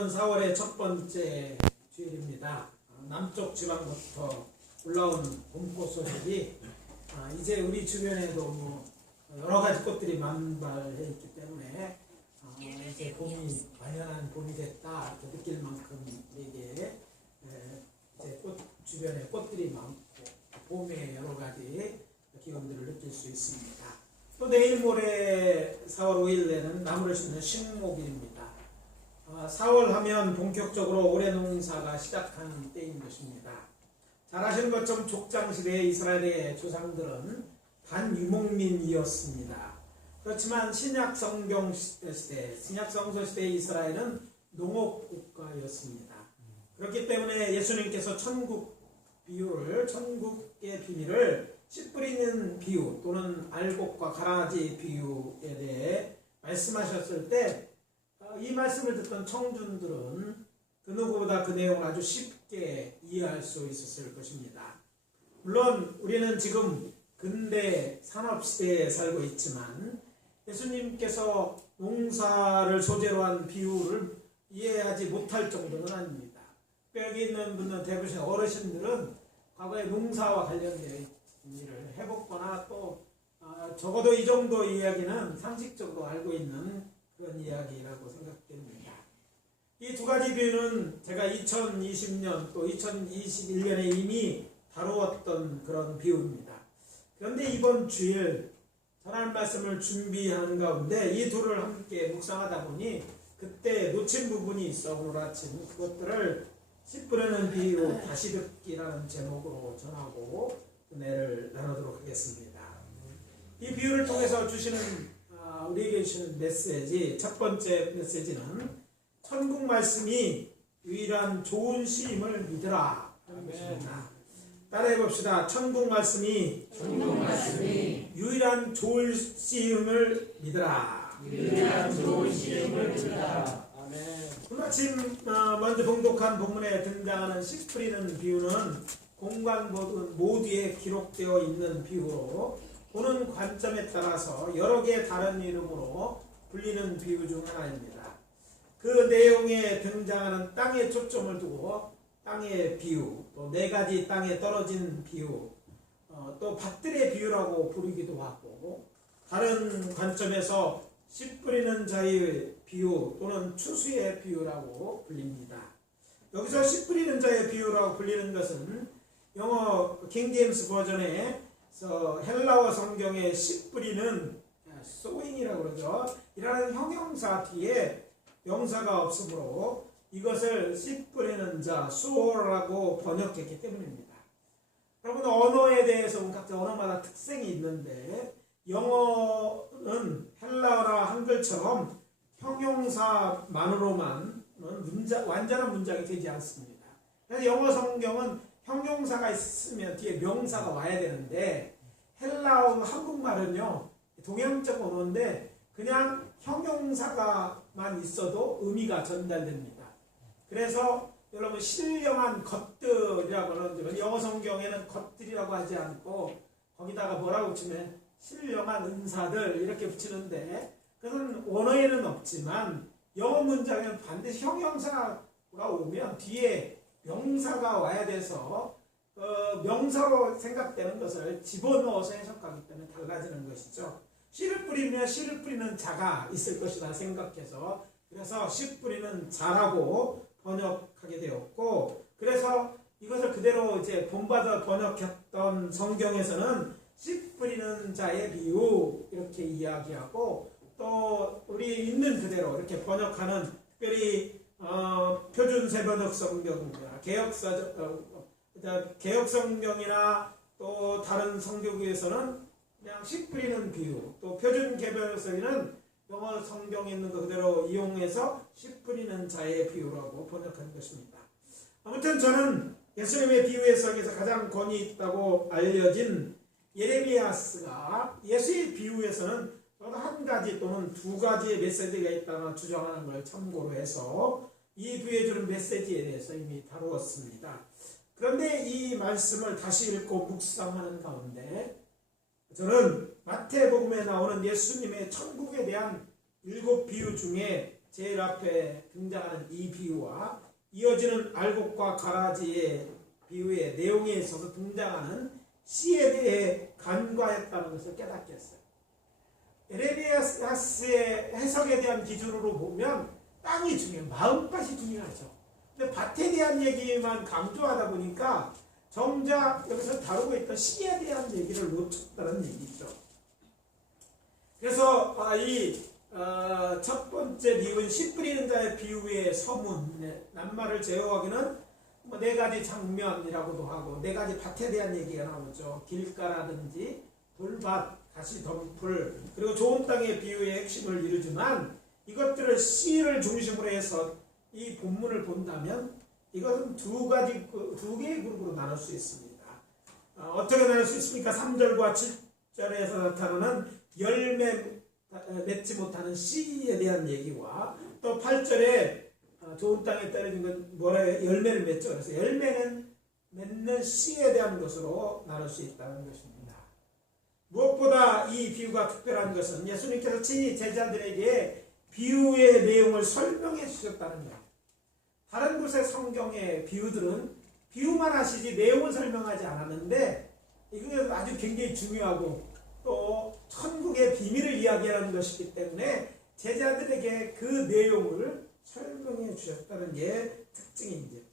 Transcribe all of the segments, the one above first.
오늘은 4월의 첫 번째 주일입니다. 남쪽 지방부터 올라온 봄꽃 소식이 이제 우리 주변에도 여러 가지 꽃들이 만발해 있기 때문에 이제 봄이 완연한 봄이 됐다 이렇게 느낄 만큼 우리에게 이제 꽃 주변에 꽃들이 많고 봄의 여러 가지 기운들을 느낄 수 있습니다. 또 내일 모레 4월 5일에는 나무를 심는 식목일입니다. 4월 하면 본격적으로 올해 농사가 시작하는 때인 것입니다. 잘 아시는 것처럼 족장시대의 이스라엘의 조상들은 반유목민이었습니다. 그렇지만 신약성경 시대, 신약성서 시대의 이스라엘은 농업국가였습니다. 그렇기 때문에 예수님께서 천국의 비밀을 씨 뿌리는 비유 또는 알곡과 가라지 비유에 대해 말씀하셨을 때 이 말씀을 듣던 청중들은 그 누구보다 그 내용을 아주 쉽게 이해할 수 있었을 것입니다. 물론 우리는 지금 근대 산업시대에 살고 있지만 예수님께서 농사를 소재로 한 비유를 이해하지 못할 정도는 아닙니다. 여기 있는 분들 대부분 어르신들은 과거에 농사와 관련되어 있는 일을 해봤거나 또 적어도 이 정도 이야기는 상식적으로 알고 있는 그런 이야기라고 생각됩니다. 이 두 가지 비유는 제가 2020년 또 2021년에 이미 다루었던 그런 비유입니다. 그런데 이번 주일 전할 말씀을 준비하는 가운데 이 둘을 함께 묵상하다 보니 그때 놓친 부분이 있어 오늘 아침 그것들을 씨 뿌리는 비유 다시 듣기라는 제목으로 전하고 은혜를 나누도록 하겠습니다. 이 비유를 통해서 주시는 우리에게 주시는 메시지, 첫 번째 메시지는 천국 말씀이 유일한 좋은 시임을 믿으라 하는 것입니다. 따라해 봅시다. 천국 말씀이 유일한 좋은 시임을 믿으라. 유일한 좋은 시임을 믿으라. 아멘. 오늘 아침 먼저 봉독한 본문에 등장하는 씨 뿌리는 비유는 공간 모두에 기록되어 있는 비유로 보는 관점에 따라서 여러 개의 다른 이름으로 불리는 비유 중 하나입니다. 그 내용에 등장하는 땅에 초점을 두고 땅의 비유, 또 네 가지 땅에 떨어진 비유, 또 밭들의 비유라고 부르기도 하고 다른 관점에서 씨 뿌리는 자의 비유 또는 추수의 비유라고 불립니다. 여기서 씨 뿌리는 자의 비유라고 불리는 것은 영어 킹제임스 버전에 헬라어 성경에 씨 뿌리는 sowing이라고 그러죠. 이라는 형용사 뒤에 명사가 없으므로 이것을 씨 뿌리는 자 sower라고 번역했기 때문입니다. 여러분 언어에 대해서 각자 언어마다 특색이 있는데 영어는 헬라어나 한글처럼 형용사만으로만 완전한 문장이 되지 않습니다. 그래서 영어 성경은 형용사가 있으면 뒤에 명사가 와야 되는데 헬라어 한국말은요 동양적 언어인데 그냥 형용사가만 있어도 의미가 전달됩니다. 그래서 여러분 신령한 것들이라고 하는데 영어 성경에는 것들이라고 하지 않고 거기다가 뭐라고 치면 신령한 은사들 이렇게 붙이는데 그것은 원어에는 없지만 영어 문장에는 반드시 형용사가 오면 뒤에 명사가 와야 돼서 명사로 생각되는 것을 집어넣어서 해석하기 때문에 달라지는 것이죠. 씨를 뿌리면 씨를 뿌리는 자가 있을 것이다 생각해서 그래서 씨 뿌리는 자라고 번역하게 되었고 그래서 이것을 그대로 이제 본받아 번역했던 성경에서는 씨 뿌리는 자의 비유 이렇게 이야기하고 또 우리 있는 그대로 이렇게 번역하는 특별히 표준 세번역 성경이나 개역 성경이나 또 다른 성경에서는 그냥 씨 뿌리는 비유, 또 표준 개별서에는 영어 성경에 있는 것 그대로 이용해서 씨 뿌리는 자의 비유라고 번역한 것입니다. 아무튼 저는 예수님의 비유 해석에서 가장 권위 있다고 알려진 예레미야스가 예수의 비유에서는 한 가지 또는 두 가지의 메시지가 있다고 주장하는 걸 참고로 해서 이 비유에 주는 메시지에 대해서 이미 다루었습니다. 그런데 이 말씀을 다시 읽고 묵상하는 가운데 저는 마태복음에 나오는 예수님의 천국에 대한 7 비유 중에 제일 앞에 등장하는 이 비유와 이어지는 알곡과 가라지의 비유의 내용에 있어서 등장하는 씨에 대해 간과했다는 것을 깨닫겠어요. 에레미야스의 해석에 대한 기준으로 보면 땅이 중요해요. 마음밭이 중요하죠. 근데 밭에 대한 얘기만 강조하다 보니까 정작 여기서 다루고 있던 씨에 대한 얘기를 놓쳤다는 얘기죠. 그래서 이 첫 번째 비유는 씨 뿌리는 자의 비유의 서문, 낱말을 제어하기는 뭐 네 가지 장면이라고도 하고 네 가지 밭에 대한 얘기가 나오죠. 길가라든지 돌밭, 가시덤불, 그리고 좋은 땅의 비유의 핵심을 이루지만 이것들을 씨를 중심으로 해서 이 본문을 본다면 이것은 두 개의 그룹으로 나눌 수 있습니다. 어떻게 나눌 수 있습니까? 3절과 7절에서 나타나는 열매 맺지 못하는 씨에 대한 얘기와 또 8절에 좋은 땅에 떨어진 건 뭐래요? 열매를 맺죠. 그래서 열매는 맺는 씨에 대한 것으로 나눌 수 있다는 것입니다. 무엇보다 이 비유가 특별한 것은 예수님께서 친히 제자들에게 비유의 내용을 설명해 주셨다는 것. 다른 곳의 성경의 비유들은 비유만 하시지 내용을 설명하지 않았는데 이것은 아주 굉장히 중요하고 또 천국의 비밀을 이야기하는 것이기 때문에 제자들에게 그 내용을 설명해 주셨다는 게 특징입니다.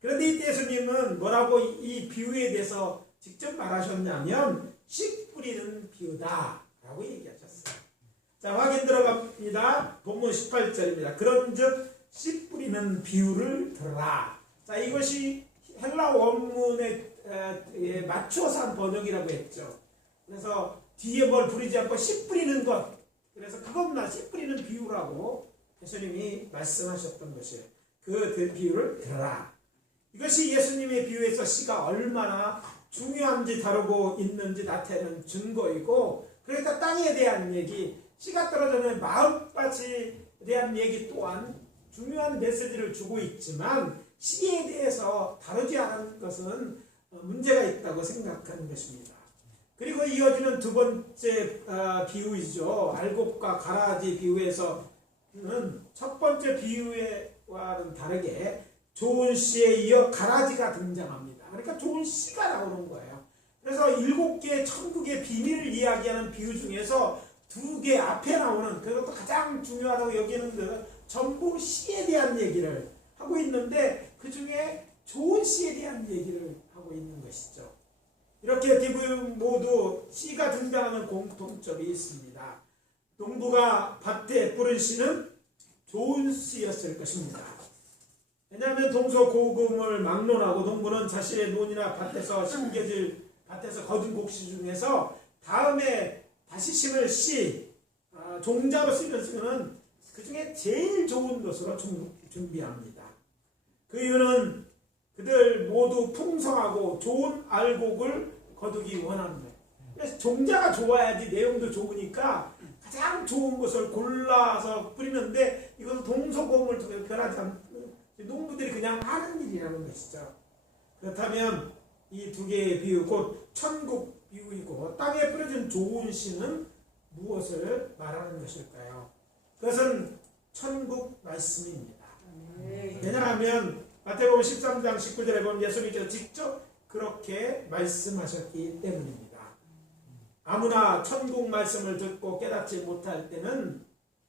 그런데 이 예수님은 뭐라고 이 비유에 대해서 직접 말하셨냐면 씨 뿌리는 비유다 라고 얘기하셨어요. 자, 확인 들어갑니다. 본문 18절입니다. 그런즉 씨 뿌리는 비유를 들어라. 자, 이것이 헬라 원문에 맞춰서 한 번역이라고 했죠. 그래서 뒤에 뭘 부리지 않고 씨 뿌리는 것, 그래서 그것만 씨 뿌리는 비유라고 예수님이 말씀하셨던 것이에요. 그 비유를 들어라. 이것이 예수님의 비유에서 씨가 얼마나 중요한지 다루고 있는지 나타내는 증거이고, 그러니까 땅에 대한 얘기, 씨가 떨어지는 마음밭에 대한 얘기 또한 중요한 메시지를 주고 있지만 씨에 대해서 다루지 않은 것은 문제가 있다고 생각하는 것입니다. 그리고 이어지는 두 번째 비유이죠. 알곡과 가라지 비유에서는 첫 번째 비유와는 다르게 좋은 씨에 이어 가라지가 등장합니다. 그러니까 좋은 씨가 나오는 거예요. 그래서 7개의 천국의 비밀을 이야기하는 비유 중에서 2개 앞에 나오는, 그것도 가장 중요하다고 여기는 전부 씨에 대한 얘기를 하고 있는데 그 중에 좋은 씨에 대한 얘기를 하고 있는 것이죠. 이렇게 두 모두 씨가 등장하는 공통점이 있습니다. 농부가 밭에 뿌린 씨는 좋은 씨였을 것입니다. 왜냐하면 동서고금을 막론하고 농부는 자신의 논이나 밭에서 심겨질 밭에서 거둔 곡씨 중에서 다음에 다시 심을 씨, 종자로 쓰면서는 그 중에 제일 좋은 것으로 준비합니다. 그 이유는 그들 모두 풍성하고 좋은 알곡을 거두기 원합니다. 그래서 종자가 좋아야지 내용도 좋으니까 가장 좋은 것을 골라서 뿌리는데 이것은 동서고금을 통해 변하지 않고 농부들이 그냥 하는 일이라는 것이죠. 그렇다면 이 2개의 비유, 곧 천국 비유이고 땅에 뿌려진 좋은 씨는 무엇을 말하는 것일까요? 그것은 천국 말씀입니다. 왜냐하면 마태복음 13장 19절에 보면 예수님께서 직접 그렇게 말씀하셨기 때문입니다. 아무나 천국 말씀을 듣고 깨닫지 못할 때는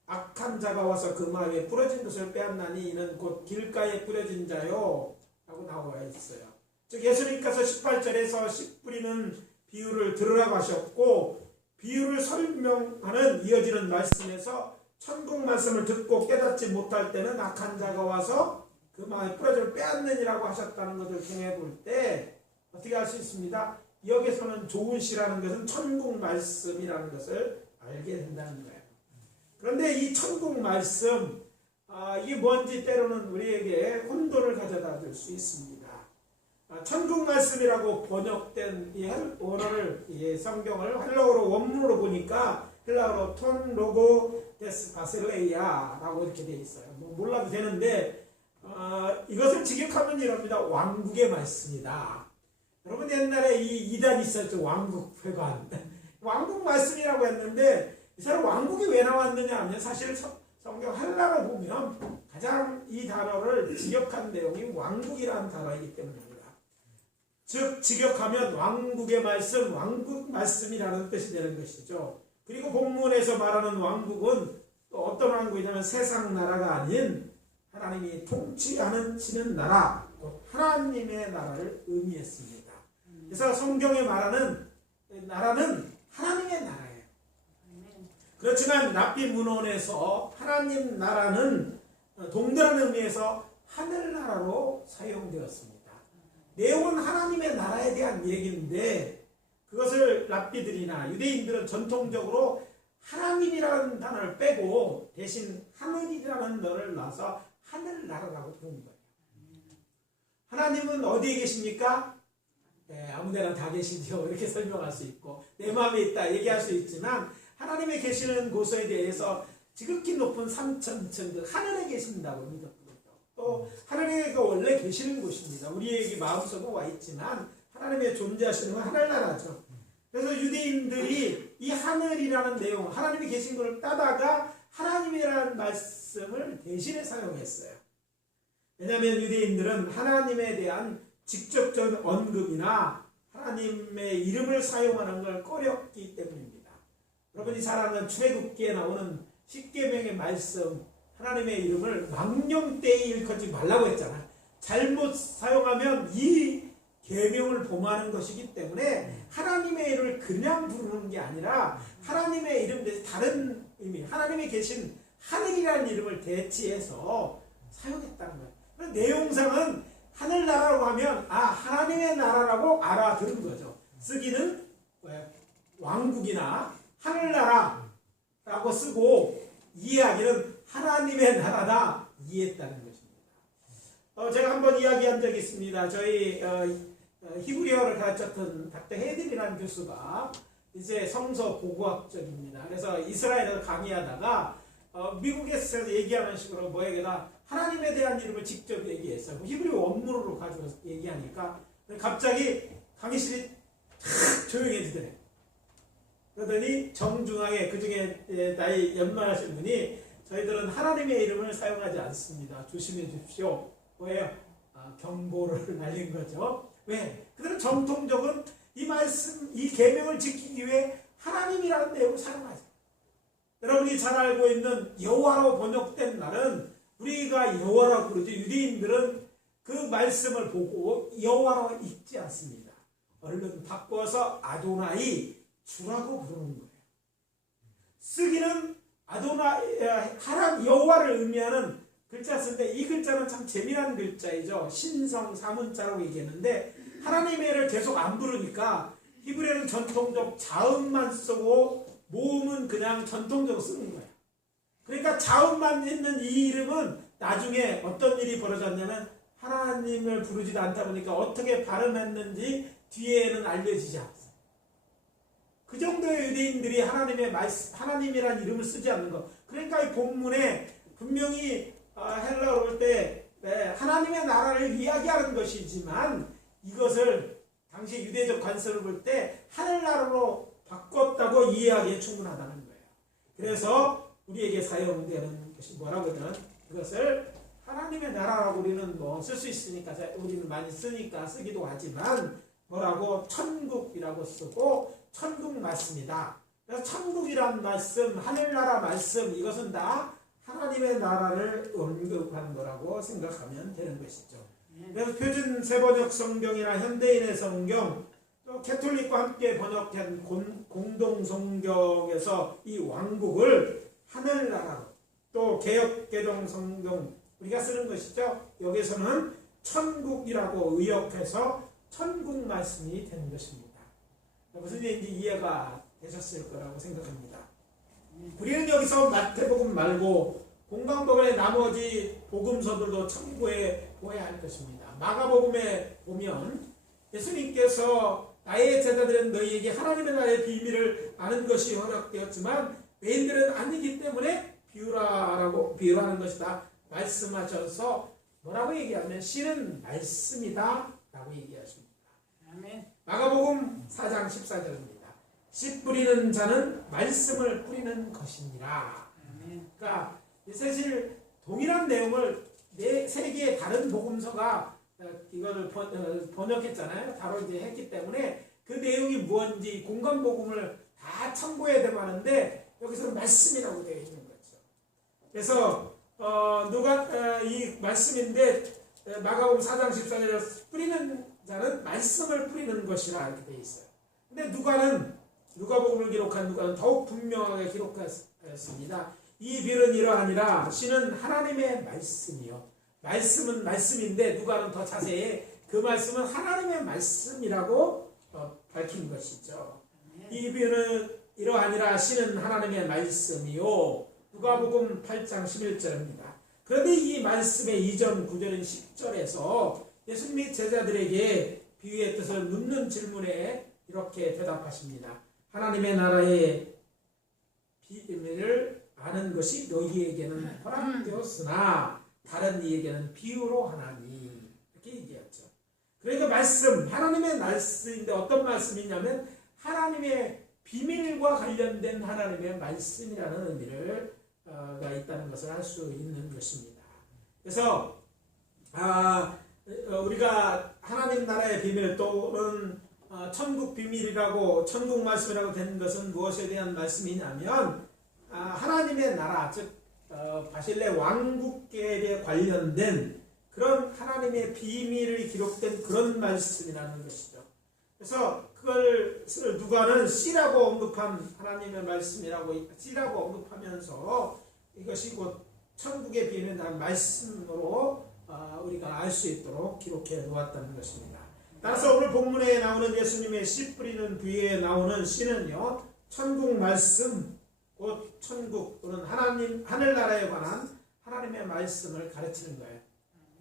악한 자가 와서 그 마음에 뿌려진 것을 빼앗나니 이는 곧 길가에 뿌려진 자요 라고 나와 있어요. 즉 예수님께서 18절에서 씨 뿌리는 비유를 들으라고 하셨고, 비유를 설명하는 이어지는 말씀에서 천국 말씀을 듣고 깨닫지 못할 때는 악한 자가 와서 그 마음에 뿌려짐을 빼앗느니라고 하셨다는 것을 통해 볼 때 어떻게 할 수 있습니다? 여기서는 좋은 씨라는 것은 천국 말씀이라는 것을 알게 된다는 거예요. 그런데 이 천국 말씀, 이게 뭔지 때로는 우리에게 혼돈을 가져다 줄 수 있습니다. 천국 말씀이라고 번역된 이 원어를, 이 성경을 헬라어로 원문으로 보니까 헬라어로 톤 로고 데스 바실레이아라고 이렇게 되어 있어요. 뭐 몰라도 되는데 이것을 직역하면 이럽니다. 왕국의 말씀이다. 여러분 옛날에 이 이단이 있었죠. 왕국회관. 왕국 말씀이라고 했는데 이 사람 왕국이 왜 나왔느냐 하면 사실 성경 헬라어 보면 가장 이 단어를 직역한 내용이 왕국이라는 단어이기 때문입니다. 즉 직역하면 왕국의 말씀, 왕국 말씀이라는 뜻이 되는 것이죠. 그리고 본문에서 말하는 왕국은 또 어떤 왕국이냐면 세상 나라가 아닌 하나님이 통치하는 나라, 또 하나님의 나라를 의미했습니다. 그래서 성경에 말하는 나라는 하나님의 나라예요. 그렇지만 랍비 문헌에서 하나님 나라는 동일한 의미에서 하늘나라로 사용되었습니다. 내용은 하나님의 나라에 대한 얘기인데 그것을 랍비들이나 유대인들은 전통적으로 하나님이라는 단어를 빼고 대신 하늘이라는 단어를 넣어서 하늘나라라고 부르는 거예요. 하나님은 어디에 계십니까? 네, 아무데나 다 계시죠. 이렇게 설명할 수 있고 내 마음에 있다 얘기할 수 있지만 하나님의 계시는 곳에 대해서 지극히 높은 삼천천 그 하늘에 계신다고 믿었거든요. 또 하늘에가 원래 계시는 곳입니다. 우리에게 마음속에 와 있지만 하나님의 존재하시는 건 하늘나라죠. 그래서 유대인들이 이 하늘이라는 내용, 하나님이 계신 것을 따다가 하나님이라는 말씀을 대신에 사용했어요. 왜냐하면 유대인들은 하나님에 대한 직접적인 언급이나 하나님의 이름을 사용하는 걸 꺼렸기 때문입니다. 여러분이 잘 아는 출애굽기에 나오는 십계명의 말씀, 하나님의 이름을 망령되이 일컫지 말라고 했잖아요. 잘못 사용하면 이 계명을 범하는 것이기 때문에 하나님의 이름을 그냥 부르는 게 아니라 하나님의 이름 대신 다른 의미, 하나님이 계신 하늘이라는 이름을 대치해서 사용했다는 거예요. 내용상은 하늘나라라고 하면 하나님의 나라라고 알아들은 거죠. 쓰기는 왕국이나 하늘나라라고 쓰고 이해하기는 하나님의 나라다 이해했다는 것입니다. 제가 한번 이야기한 적이 있습니다. 저희 히브리어를 가르쳤던 닥터 헤들이라는 교수가 이제 성서 고고학적입니다. 그래서 이스라엘을 강의하다가 미국에서 얘기하는 식으로 뭐에게나 하나님에 대한 이름을 직접 얘기했어요. 히브리 원문으로 가지고 얘기하니까 갑자기 강의실이 탁 조용해지더래요. 그러더니 정중하게 그중에 나이 연말하신 분이 저희들은 하나님의 이름을 사용하지 않습니다. 조심해 주십시오. 뭐예요? 경고를 날린 거죠. 왜? 그들은 정통적인 이 말씀, 이 계명을 지키기 위해 하나님이라는 내용을 사용하죠. 여러분이 잘 알고 있는 여호와로 번역된 말은 우리가 여호와라고 부르죠. 유대인들은 그 말씀을 보고 여호와라고 읽지 않습니다. 얼른 바꿔서 아도나이 주라고 부르는 거예요. 쓰기는 아도나이 하나님 여호와를 의미하는 글자 쓰는데 이 글자는 참 재미난 글자이죠. 신성 사문자라고 얘기했는데 하나님의를 계속 안 부르니까 히브리어는 전통적 자음만 쓰고 모음은 그냥 전통적으로 쓰는 거예요. 그러니까 자음만 있는 이 이름은 나중에 어떤 일이 벌어졌냐면 하나님을 부르지도 않다 보니까 어떻게 발음했는지 뒤에는 알려지지 않았어요. 그 정도의 유대인들이 하나님이라는 이름을 쓰지 않는 것. 그러니까 이 본문에 분명히 헬라어로 볼 때 하나님의 나라를 이야기하는 것이지만 이것을 당시 유대적 관점을 볼 때 하늘나라로 바꿨다고 이해하기에 충분하다는 거예요. 그래서 우리에게 사용되는 것이 뭐라고든 그것을 하나님의 나라라고 우리는 쓸 수 있으니까 우리는 많이 쓰니까 쓰기도 하지만 뭐라고 천국이라고 쓰고 천국 말씀이다. 그래서 천국이란 말씀, 하늘나라 말씀 이것은 다 하나님의 나라를 언급하는 거라고 생각하면 되는 것이죠. 그래서 표준 세번역 성경이나 현대인의 성경, 또 캐톨릭과 함께 번역한 공동 성경에서 이 왕국을 하늘나라로, 또 개혁개정 성경 우리가 쓰는 것이죠. 여기서는 천국이라고 의역해서 천국 말씀이 되는 것입니다. 무슨 얘기인지 이해가 되셨을 거라고 생각합니다. 우리는 여기서 마태복음 말고 공강복음의 나머지 복음서들도 참고해 보아야 할 것입니다. 마가복음에 보면 예수님께서 나의 제자들은 너희에게 하나님의 나라의 비밀을 아는 것이 허락되었지만 외인들은 아니기 때문에 비유라라고 비유하는 것이다 말씀하셔서 뭐라고 얘기하면 씨는 말씀이다 라고 얘기하십니다. 아멘. 마가복음 4장 14절입니다. 씨 뿌리는 자는 말씀을 뿌리는 것이니라. 그러니까 사실 동일한 내용을 세 개의 다른 복음서가 이거를 번역했잖아요. 바로 이제 했기 때문에 그 내용이 무엇인지 공간 복음을 다 참고해야 되는데 여기서는 말씀이라고 되어 있는 거죠. 그래서 누가 이 말씀인데 마가복음 4장 14절에 뿌리는 자는 말씀을 뿌리는 것이라 이렇게 되어 있어요. 근데 누가복음을 기록한 누가는 더욱 분명하게 기록했습니다. 이 비유는 이러하니라 씨는 하나님의 말씀이요. 말씀은 말씀인데 누가는 더 자세히 그 말씀은 하나님의 말씀이라고 밝힌 것이죠. 이 비유는 이러하니라 씨는 하나님의 말씀이요. 누가복음 8장 11절입니다. 그런데 이 말씀의 이전 구절인 10절에서 예수님이 제자들에게 비유의 뜻을 묻는 질문에 이렇게 대답하십니다. 하나님의 나라의 비밀을 아는 것이 너희에게는 허락되었으나 다른 이에게는 비유로 하나니 이렇게 얘기했죠. 그러니까 말씀, 하나님의 말씀인데 어떤 말씀이냐면 하나님의 비밀과 관련된 하나님의 말씀이라는 의미가 있다는 것을 알 수 있는 것입니다. 그래서 우리가 하나님 나라의 비밀 또는 천국 비밀이라고 천국 말씀이라고 된 것은 무엇에 대한 말씀이냐면 하나님의 나라 즉 바실레 왕국계에 관련된 그런 하나님의 비밀이 기록된 그런 말씀이라는 것이죠. 그래서 그걸 누가는 씨라고 언급한 하나님의 말씀이라고 씨라고 언급하면서 이것이 곧 천국의 비밀이라는 말씀으로 우리가 알 수 있도록 기록해 놓았다는 것입니다. 따라서 오늘 본문에 나오는 예수님의 씨 뿌리는 비유에 나오는 씨는요 천국 말씀 곧 천국 또는 하나님 하늘나라에 관한 하나님의 말씀을 가르치는 거예요.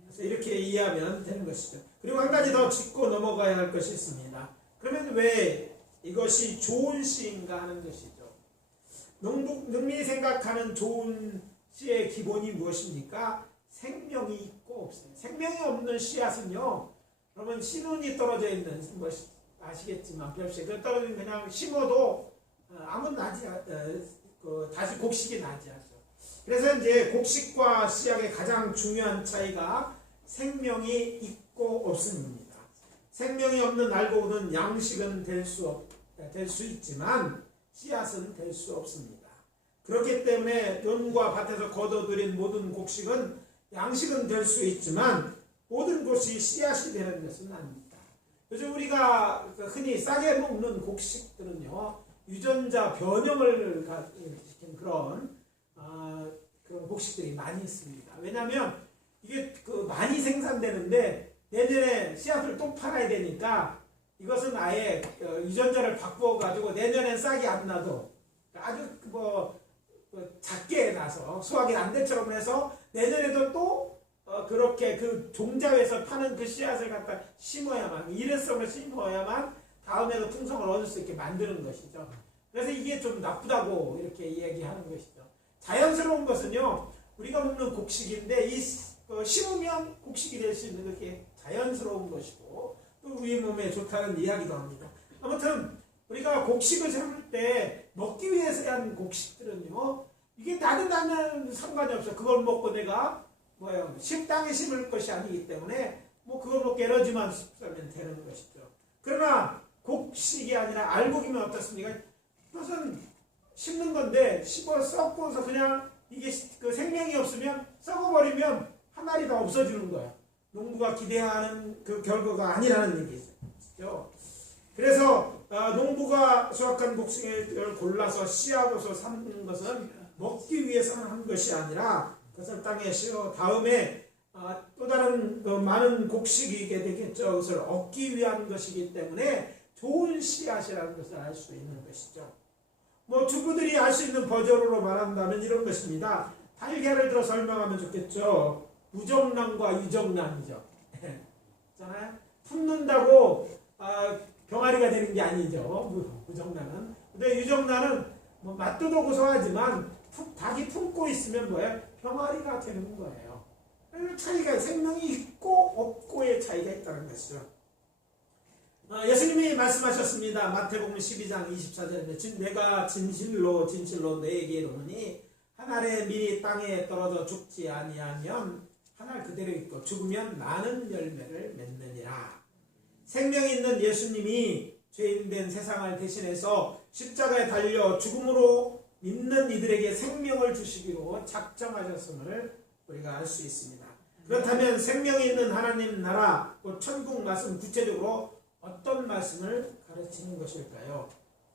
그래서 이렇게 이해하면 되는 것이죠. 그리고 한 가지 더 짚고 넘어가야 할 것이 있습니다. 그러면 왜 이것이 좋은 씨인가 하는 것이죠. 농민이 생각하는 좋은 씨의 기본이 무엇입니까? 생명이 있고 없어요. 생명이 없는 씨앗은요. 그러면 씨눈이 떨어져 있는 뭐 아시겠지만 별씨 그 떨어진 그냥 심어도 아무 나지 다시 곡식이 나지 않죠. 그래서 이제 곡식과 씨앗의 가장 중요한 차이가 생명이 있고 없음입니다. 생명이 없는 알곡은 양식은 될 수 있지만 씨앗은 될 수 없습니다. 그렇기 때문에 논과 밭에서 거둬들인 모든 곡식은 양식은 될 수 있지만 모든 것이 씨앗이 되는 것은 아닙니다. 요즘 우리가 흔히 싸게 먹는 곡식들은요 유전자 변형을 시킨 그런 곡식들이 많이 있습니다. 왜냐하면 이게 많이 생산되는데 내년에 씨앗을 또 팔아야 되니까 이것은 아예 유전자를 바꾸어 가지고 내년엔 싹이 안 나도 아주 작게 나서 수확이 안 될처럼 해서 내년에도 또 그렇게 그 종자에서 파는 그 씨앗을 갖다 심어야만 일회성을 심어야만 다음에도 풍성을 얻을 수 있게 만드는 것이죠. 그래서 이게 좀 나쁘다고 이렇게 이야기하는 것이죠. 자연스러운 것은요 우리가 먹는 곡식인데 심으면 곡식이 될 수 있는 게 자연스러운 것이고 또 우리 몸에 좋다는 이야기도 합니다. 아무튼 우리가 곡식을 심을 때 먹기 위해서 한 곡식들은요 이게 나는 상관이 없어. 그걸 먹고 내가 식당에 심을 것이 아니기 때문에 그걸 먹고 에너지만 쓰면 되는 것이죠. 그러나 곡식이 아니라 알곡이면 어떻습니까? 그것은 심는 건데 썩고서 그냥 이게 그 생명이 없으면 썩어버리면 한 알이 다 없어지는 거야. 농부가 기대하는 그 결과가 아니라는 얘기죠. 그래서 농부가 수확한 곡식을 골라서 씨앗으로 삼는 것은 먹기 위해서만 한 것이 아니라 그것을 땅에 씌워 다음에 또 다른 많은 곡식이게 되겠죠. 그것을 얻기 위한 것이기 때문에 좋은 씨앗이라는 것을 알 수 있는 것이죠. 주부들이 알 수 있는 버전으로 말한다면 이런 것입니다. 달걀을 들어 설명하면 좋겠죠. 무정란과 유정란이죠. 있잖아요. 품는다고 병아리가 되는 게 아니죠. 무정란은. 근데 유정란은 맛도 고소하지만 닭이 품고 있으면 병아리가 되는 거예요. 차이가 생명이 있고 없고의 차이가 있다는 것이죠. 예수님이 말씀하셨습니다. 마태복음 12장 24절에 내가 진실로 너에게 이르노니 한 알의 밀이 땅에 떨어져 죽지 아니하면 한 알 그대로 있고 죽으면 많은 열매를 맺느니라. 생명이 있는 예수님이 죄인된 세상을 대신해서 십자가에 달려 죽음으로 믿는 이들에게 생명을 주시기로 작정하셨음을 우리가 알 수 있습니다. 그렇다면 생명이 있는 하나님 나라, 곧 천국 말씀, 구체적으로 어떤 말씀을 가르치는 것일까요?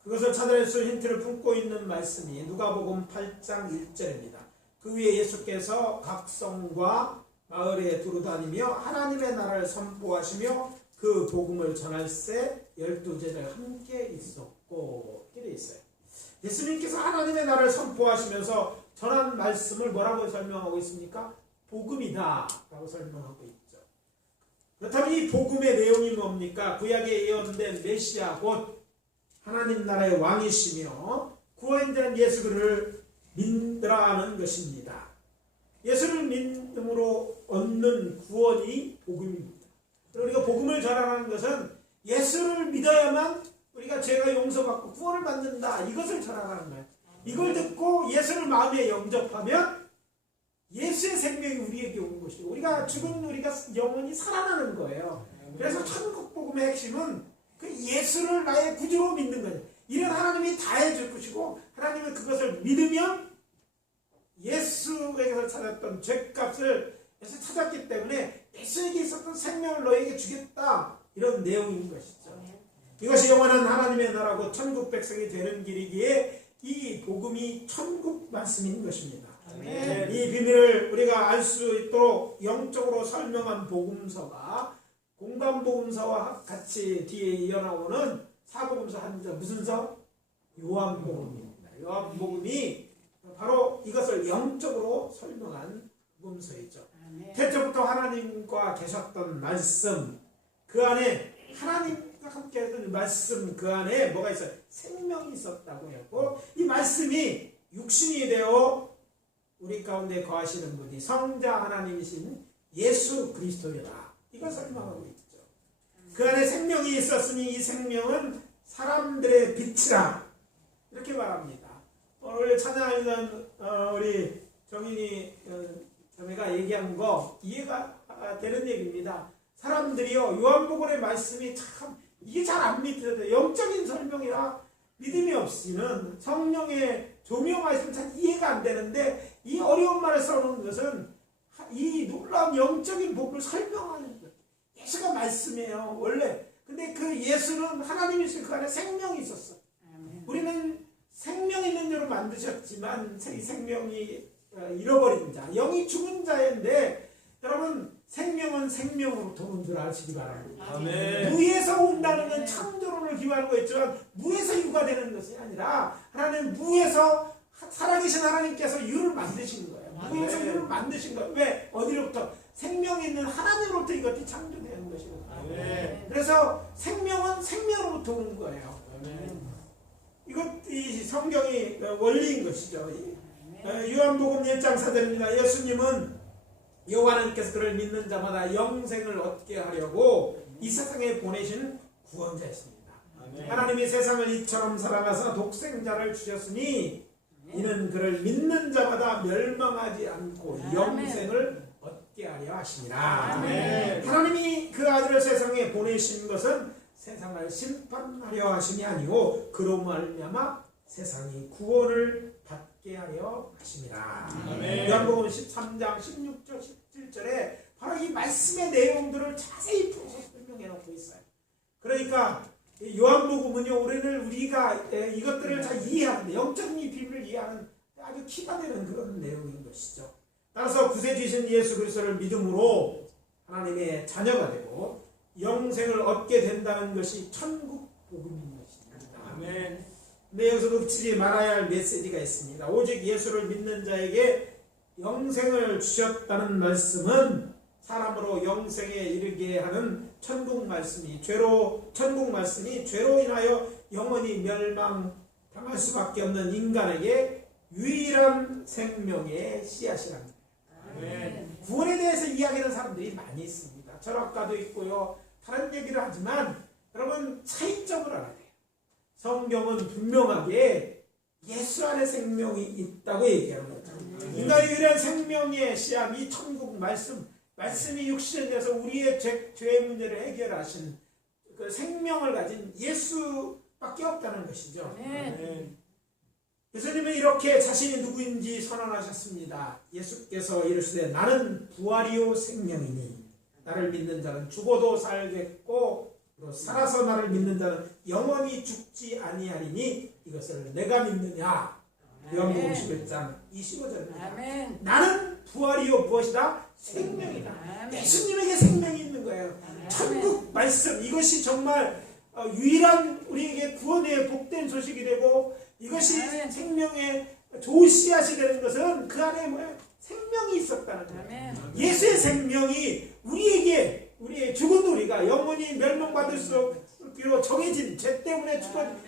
그것을 찾아낼 수 있는 힌트를 품고 있는 말씀이 누가복음 8장 1절입니다. 그 위에 예수께서 각 성과 마을에 두루다니며 하나님의 나라를 선포하시며 그 복음을 전할새 12제자가 함께 있었고, 이렇게 되어 있어요. 예수님께서 하나님의 나라를 선포하시면서 전한 말씀을 뭐라고 설명하고 있습니까? 복음이다 라고 설명하고 있죠. 그렇다면 이 복음의 내용이 뭡니까? 구약에 예언된 메시아 곧 하나님 나라의 왕이시며 구원자인 예수 그를 믿으라는 것입니다. 예수를 믿음으로 얻는 구원이 복음입니다. 우리가 복음을 전하는 것은 예수를 믿어야만 우리가 죄가 용서받고 구원을 받는다, 이것을 전하는 거예요. 이걸 듣고 예수를 마음에 영접하면 예수의 생명이 우리에게 오는 것이고 우리가 죽은 우리가 영원히 살아나는 거예요. 그래서 천국 복음의 핵심은 그 예수를 나의 구주로 믿는 거예요. 이런 하나님이 다 해줄 것이고 하나님은 그것을 믿으면 예수에게서 찾았던 죄값을 예수 찾았기 때문에 예수에게 있었던 생명을 너에게 주겠다, 이런 내용인 것이죠. 이것이 영원한 하나님의 나라고 천국 백성이 되는 길이기에 이 복음이 천국 말씀인 것입니다. 아멘. 이 비밀을 우리가 알 수 있도록 영적으로 설명한 복음서가 공관복음서와 같이 뒤에 이어나오는 사복음서 한 절, 무슨 서? 요한복음입니다. 요한복음이 바로 이것을 영적으로 설명한 복음서이죠. 태초부터 하나님과 계셨던 말씀, 그 안에 하나님과 함께 했던 말씀, 그 안에 뭐가 있어요? 생명이 있었다고 했고, 이 말씀이 육신이 되어 우리 가운데 거하시는 분이 성자 하나님이신 예수 그리스도이다, 이걸 설명하고 있죠. 그 안에 생명이 있었으니 이 생명은 사람들의 빛이라, 이렇게 말합니다. 오늘 찬양하는 우리 정인이 자매가 얘기한 거 이해가 되는 얘기입니다. 사람들이요, 요한복음의 말씀이 참 이게 잘 안 믿어요. 영적인 설명이라 믿음이 없이는 성령의 조명하시면 잘 이해가 안 되는데, 이 어려운 말을 써놓은 것은 이 놀라운 영적인 복음을 설명하는 거예요. 예수가 말씀이에요, 원래. 근데 그 예수는 하나님이시고 그 안에 생명이 있었어. 우리는 생명 있는 자로 만드셨지만 이 생명이 잃어버린 자, 영이 죽은 자인데, 여러분 생명은 생명으로부터 온 줄 아시기 바랍니다. 아멘. 무에서 온다는 건 창조론을 기반한 거였지만 무에서 유가 되는 것이 아니라 하나님 무에서 살아계신 하나님께서 유를 만드신 거예요. 무에서 유를 만드신 거예요. 왜? 어디로부터? 생명이 있는 하나님으로부터 이것이 창조되는 것이거든요. 아멘. 그래서 생명은 생명으로부터 오는 거예요. 아멘. 이 성경이 원리인 것이죠. 요한복음 1장 4절입니다. 예수님은 여호와 하나님께서 그를 믿는 자마다 영생을 얻게 하려고 이 세상에 보내신 구원자였습니다. 아멘. 하나님이 세상을 이처럼 사랑하사 독생자를 주셨으니 이는 그를 믿는 자마다 멸망하지 않고 영생을 얻게 하려 하시니라. 아멘. 하나님이 그 아들을 세상에 보내신 것은 세상을 심판하려 하심이 아니고 그로 말미암아 세상이 구원을 받게 하려 하심이라. 아멘. 요한복음 13장 16절 17절에 바로 이 말씀의 내용들을 자세히 풀어서 설명해 놓고 있어요. 그러니까 요한복음은요, 우리가 이것들을 잘 이해하는데, 영적인 이 비밀을 이해하는 아주 키가 되는 그런 내용인 것이죠. 따라서 구세주신 예수 그리스도를 믿음으로 하나님의 자녀가 되고 영생을 얻게 된다는 것이 천국 복음인 것입니다. 아멘. 근데 여기서 놓치지 말아야 할 메시지가 있습니다. 오직 예수를 믿는 자에게 영생을 주셨다는 말씀은 사람으로 영생에 이르게 하는 천국 말씀이 죄로 인하여 영원히 멸망당할 수밖에 없는 인간에게 유일한 생명의 씨앗이랍니다. 아멘. 구원에 대해서 이야기하는 사람들이 많이 있습니다. 철학가도 있고요, 다른 얘기를 하지만 여러분 차이점을 알아야 돼요. 성경은 분명하게 예수 안에 생명이 있다고 얘기하는 거죠. 인간의 유일한 생명의 씨앗, 이 천국 말씀이 육신이 돼서 우리의 죄의 문제를 해결하신 그 생명을 가진 예수밖에 없다는 것이죠. 예수님은 이렇게 자신이 누구인지 선언하셨습니다. 예수께서 이르시되 나는 부활이요 생명이니 나를 믿는 자는 죽어도 살겠고 또 살아서 나를 믿는 자는 영원히 죽지 아니하리니 이것을 내가 믿느냐. 요한복음 11장 25절입니다. 나는 부활이요 무엇이다? 생명이다. 예수님에게 생명이 있는 거예요. 천국 말씀, 이것이 정말 유일한 우리에게 구원의 복된 소식이 되고 이것이 생명의 좋은 씨앗이 되는 것은 그 안에 뭐예요? 생명이 있었다는 거예요. 예수의 생명이 우리의 죽은 우리가 영원히 멸망받을 수 없기로 정해진, 죄 때문에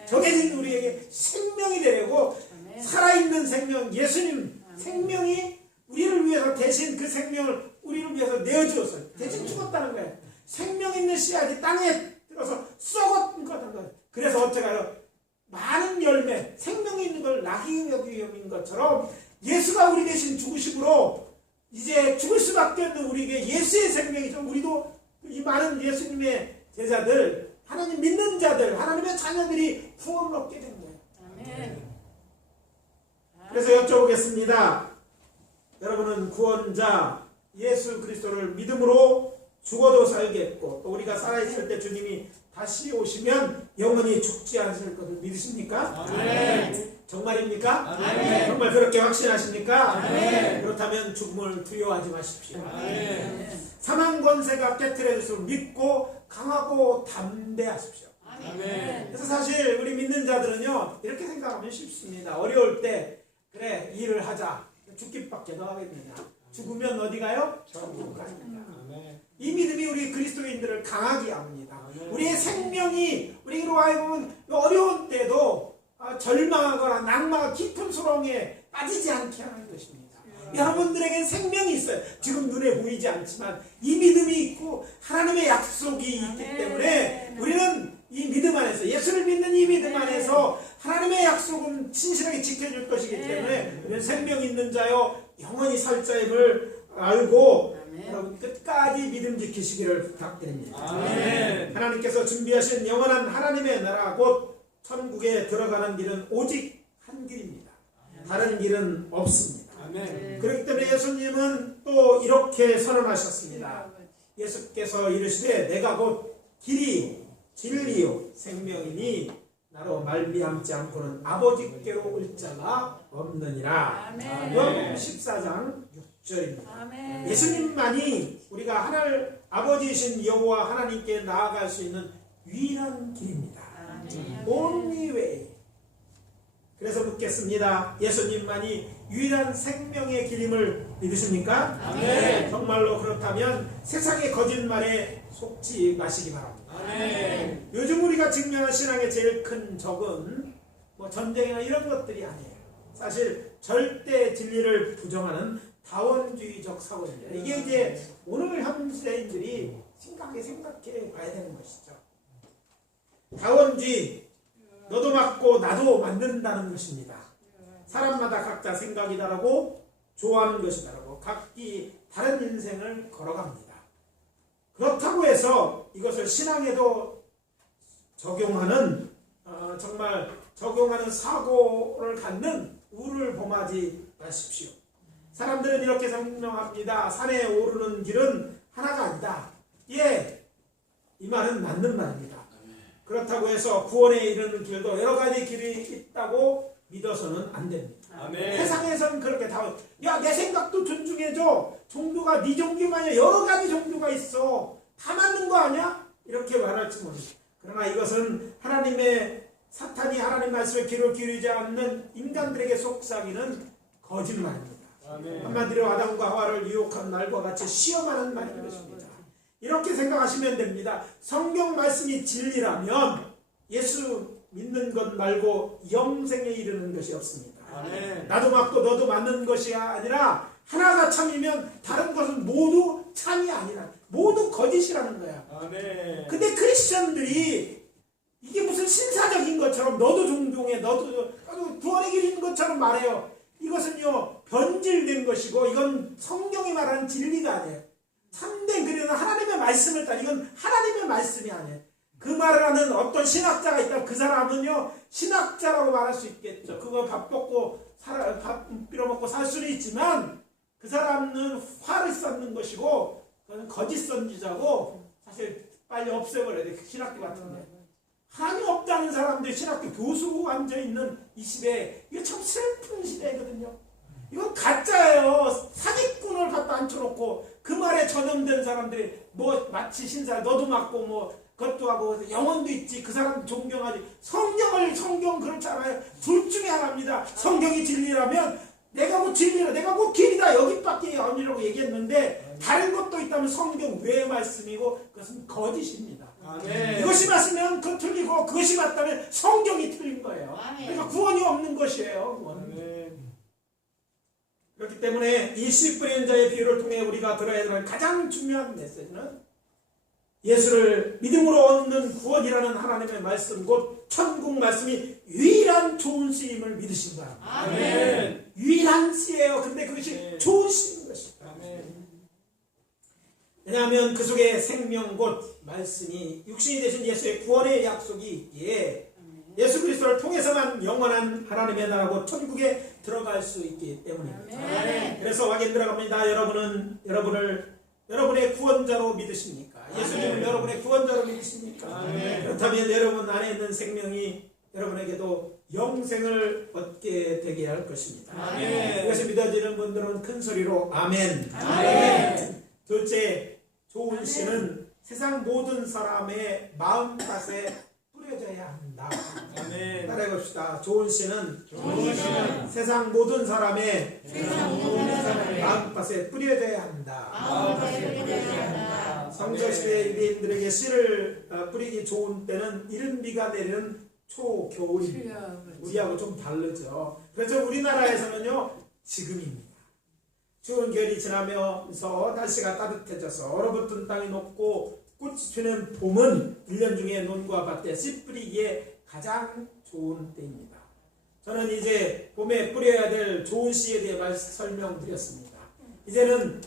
정해진 우리에게 생명이 되려고 살아있는 생명, 예수님 생명이 우리를 위해서 대신 그 생명을 우리를 위해서 내어주었어요. 대신 죽었다는 거예요. 생명 있는 씨앗이 땅에 들어서 썩었던 거예요. 그래서 어쩌가요? 많은 열매, 생명이 있는 걸 낙이 여김인 것처럼 예수가 우리 대신 죽으심으로 이제 죽을 수밖에 없는 우리에게 예수의 생명이죠. 우리도 이 많은 예수님의 제자들, 하나님 믿는 자들, 하나님의 자녀들이 구원을 얻게 된 거예요. 그래서 여쭤보겠습니다. 여러분은 구원자 예수 그리스도를 믿음으로 죽어도 살겠고 또 우리가 살아있을 때 주님이 다시 오시면 영원히 죽지 않을 것을 믿으십니까? 정말입니까? 정말 그렇게 확신하십니까? 그렇다면 죽음을 두려워하지 마십시오. 사망 권세가 깨트려질 수 믿고 강하고 담대하십시오. 그래서 사실 우리 믿는 자들은요 이렇게 생각하면 쉽습니다. 어려울 때 그래 일을 하자. 죽기밖에 더 하겠느냐. 죽으면 어디 가요? 천국 가니까. 이 믿음이 우리 그리스도인들을 강하게 합니다. 우리의 생명이 우리로 하여금 어려운 때도 절망하거나 낭망 깊은 수렁에 빠지지 않게 하는 것입니다. 여러분들에게 생명이 있어요. 지금 눈에 보이지 않지만 이 믿음이 있고 하나님의 약속이 있기 때문에 우리는 이 믿음 안에서 예수를 믿는 이 믿음 안에서 하나님의 약속은 신실하게 지켜줄 것이기 때문에 우리는 생명 있는 자요 영원히 살 자임을 알고 여러분 끝까지 믿음 지키시기를 부탁드립니다. 하나님께서 준비하신 영원한 하나님의 나라 곧 천국에 들어가는 길은 오직 한 길입니다. 다른 길은 없습니다. 그렇기 때문에 예수님은 또 이렇게 선언하셨습니다. 예수께서 이르시되 내가 곧 길이요 진리요 생명이니 나로 말미암지 않고는 아버지께로 올 자가 없느니라. 요한복음 14장 6절입니다. 예수님만이 우리가 아버지이신 여호와 하나님께 나아갈 수 있는 유일한 길입니다. Only way. 그래서 묻겠습니다. 예수님만이 유일한 생명의 길임을 믿으십니까? 정말로 그렇다면 세상의 거짓말에 속지 마시기 바랍니다. 요즘 우리가 직면한 신앙의 제일 큰 적은 뭐 전쟁이나 이런 것들이 아니에요. 사실 절대 진리를 부정하는 다원주의적 사고입니다. 이게 이제 오늘 현 시대인들이 심각하게 생각해 봐야 되는 것이죠. 다원주의, 너도 맞고 나도 맞는다는 것입니다. 사람마다 각자 생각이 다르고 좋아하는 것이 다르고 각기 다른 인생을 걸어갑니다. 그렇다고 해서 이것을 신앙에도 적용하는 정말 적용하는 사고를 갖는 우를 범하지 마십시오. 사람들은 이렇게 설명합니다. 산에 오르는 길은 하나가 아니다. 이 말은 맞는 말입니다. 그렇다고 해서 구원에 이르는 길도 여러 가지 길이 있다고 믿어서는 안 됩니다. 세상에서는 그렇게 내 생각도 존중해줘. 종교가 네 종교가 아니라 여러 가지 종교가 있어. 다 맞는 거 아니야? 이렇게 말할지 모릅니다. 그러나 이것은 사탄이 하나님 말씀에 귀를 기울이지 않는 인간들에게 속삭이는 거짓말입니다. 한마디로 아담과 하와를 유혹한 날과 같이 시험하는 말인 것입니다. 이렇게 생각하시면 됩니다. 성경 말씀이 진리라면 예수 믿는 것 말고 영생에 이르는 것이 없습니다. 나도 맞고 너도 맞는 것이 아니라 하나가 참이면 다른 것은 모두 참이 아니라 모두 거짓이라는 거야. 근데 크리스천들이 이게 무슨 신사적인 것처럼 너도 존중해, 너도 구원의 길인 것처럼 말해요. 이것은요 변질된 것이고 이건 성경이 말하는 진리가 아니에요. 참된 그리는 하나님의 말씀을 따라 이건 하나님의 말씀이 아니에요. 그 말을 하는 어떤 신학자가 있다. 그 사람은요 신학자라고 말할 수 있겠죠. 그거 밥 빌어먹고 살 수는 있지만 그 사람은 화를 쏟는 것이고 그건 거짓 선지자고 사실 빨리 없애버려야 돼. 신학교 같은데 하나님 없다는 사람들 신학교 교수 앉아있는 이 시대에 이거 참 슬픈 시대거든요. 이건 가짜예요. 사기꾼을 갖다 앉혀놓고 그 말에 전염된 사람들이 뭐 마치 신사 너도 맞고 뭐 그것도 하고 영혼도 있지 그 사람 존경하지. 성경 그렇잖아요. 둘 중에 하나입니다. 성경이 진리라면 내가 뭐 진리라 내가 뭐 길이다 여기밖에 아니라고 얘기했는데 다른 것도 있다면 성경 외의 말씀이고 그것은 거짓입니다. 아멘. 이것이 맞으면 그건 틀리고 그것이 맞다면 성경이 틀린 거예요. 아멘. 그러니까 구원이 없는 것이에요. 구원은. 아멘. 그렇기 때문에 이 씨 뿌리는 자의 비유를 통해 우리가 들어야 되는 가장 중요한 메시지는 예수를 믿음으로 얻는 구원이라는 하나님의 말씀 곧 천국 말씀이 유일한 좋은 씨임을 믿으신 거야. 아멘. 유일한 씨예요. 근데 그것이 네. 좋은 씨인 것이다. 아멘. 왜냐하면 그 속에 생명 곧 말씀이 육신이 되신 예수의 구원의 약속이 있기에 예수 그리스도를 통해서만 영원한 하나님의 나라고 천국에 들어갈 수 있기 때문입니다. 아멘. 그래서 확인 들어갑니다. 여러분의 구원자로 믿으십니까? 예수님을 아멘. 여러분의 구원자로 믿으십니까? 아멘. 그렇다면 여러분 안에 있는 생명이 여러분에게도 영생을 얻게 되게 할 것입니다. 아멘. 이것이 믿어지는 분들은 큰 소리로 아멘. 아멘. 둘째, 좋은 아멘. 씨는 세상 모든 사람의 마음밭에 뿌려져야 한다. 아멘. 따라해봅시다. 좋은 씨는 좋은 씨는 세상 모든 사람의 세상 모든 사람의 마음밭에 뿌려져야 한다. 마음밭에 뿌려져야 한다. 성저시대 유대인들에게 씨를 뿌리기 좋은 때는 이른 비가 내리는 초겨울입니다. 우리하고 좀 다르죠. 그래서 우리나라에서는요 지금입니다. 추운 겨울이 지나면서 날씨가 따뜻해져서 얼어붙은 땅이 녹고 꽃이 피는 봄은 1년 중에 논과 밭에 씨 뿌리기에 가장 좋은 때입니다. 저는 이제 봄에 뿌려야 될 좋은 씨에 대해 설명드렸습니다. 이제는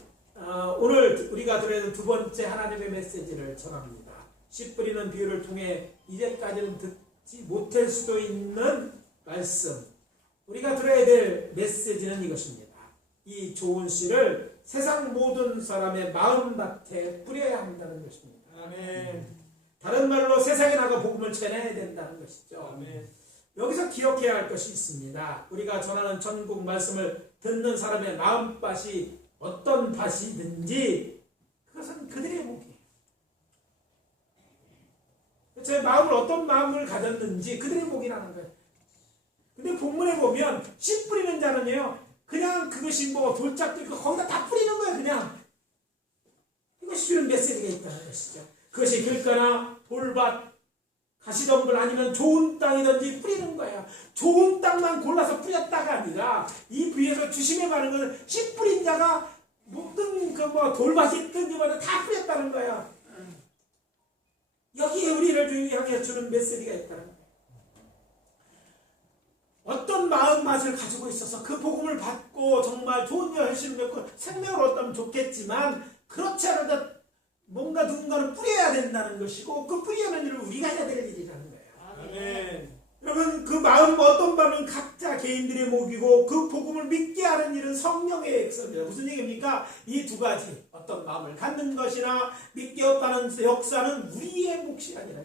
오늘 우리가 들어야 될 두 번째 하나님의 메시지를 전합니다. 씨 뿌리는 비유를 통해 이제까지는 듣지 못할 수도 있는 말씀. 우리가 들어야 될 메시지는 이것입니다. 이 좋은 씨를 세상 모든 사람의 마음밭에 뿌려야 한다는 것입니다. 아멘. 다른 말로 세상에 나가 복음을 전해야 된다는 것이죠. 아멘. 여기서 기억해야 할 것이 있습니다. 우리가 전하는 천국 말씀을 듣는 사람의 마음밭이 어떤 밭이든지 그것은 그들의 목이에요. 제 마음을 어떤 마음을 가졌는지 그들의 목이라는 거예요. 근데 본문에 보면 씨 뿌리는 자는요 그냥 그것이 뭐 돌짝도 있고 거기다 다 뿌리는 거예요. 그냥 이것이 주는 메시지가 있다는 것이죠. 그것이 길가나 돌밭 가시덤불 아니면 좋은 땅이든지 뿌리는 거예요. 좋은 땅만 골라서 뿌렸다가 아니라 이 부에서 주심에 바른 것은 씨 뿌린 자가 모든 그 뭐 돌밭이 있든지 뭐든 다 뿌렸다는 거예요. 여기에 우리를 향해 주는 메시지가 있다는 거예요. 어떤 마음맛을 가지고 있어서 그 복음을 받고 정말 좋은 열심을 맺고 생명을 얻다면 좋겠지만 그렇지 않아도 뭔가 누군가를 뿌려야 된다는 것이고 그 뿌리는 일을 우리가 해야 될 일이라는 거예요. 아멘. 여러분 그 마음 어떤 마음은 각자 개인들의 목이고 그 복음을 믿게 하는 일은 성령의 역사입니다. 무슨 얘기입니까? 이 두 가지 어떤 마음을 갖는 것이나 믿게 없다는 역사는 우리의 몫이 아니라